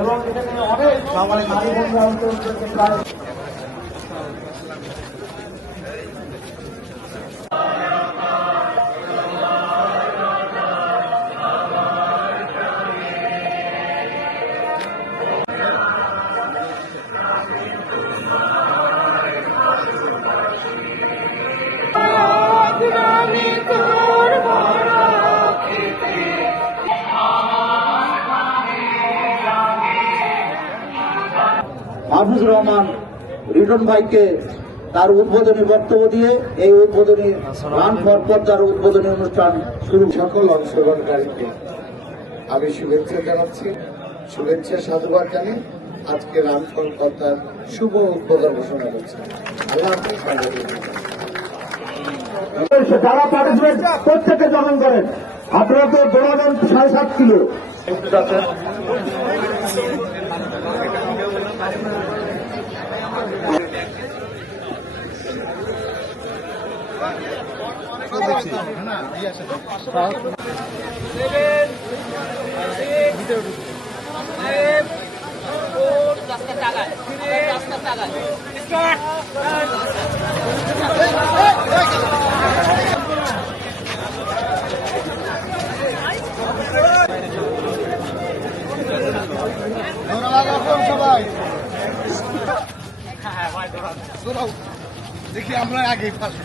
এবং এখানে অনেক নারী বন্ধুরা মাহফুজুর রহমান রিটন ভাইকে তার উদ্বোধনী বক্তব্য দিয়ে এই উদ্বোধনী রান ফর পদ্মার উদ্বোধনী অনুষ্ঠান শুরু। সকল অংশগ্রহণকারীকে আমি শুভেচ্ছা জানাচ্ছি, শুভেচ্ছা সাধুবাদ জানি। আজকে রান ফর পদ্মার শুভ উদ্বোধন ঘোষণা করছি। আল্লাহ যারা পার্টিসিপেট প্রত্যেকে গ্রহণ করেন। আপনারা তো দৌড়াবেন 7.5 কিলো। দেখি আমরা আগে ফার্স্ট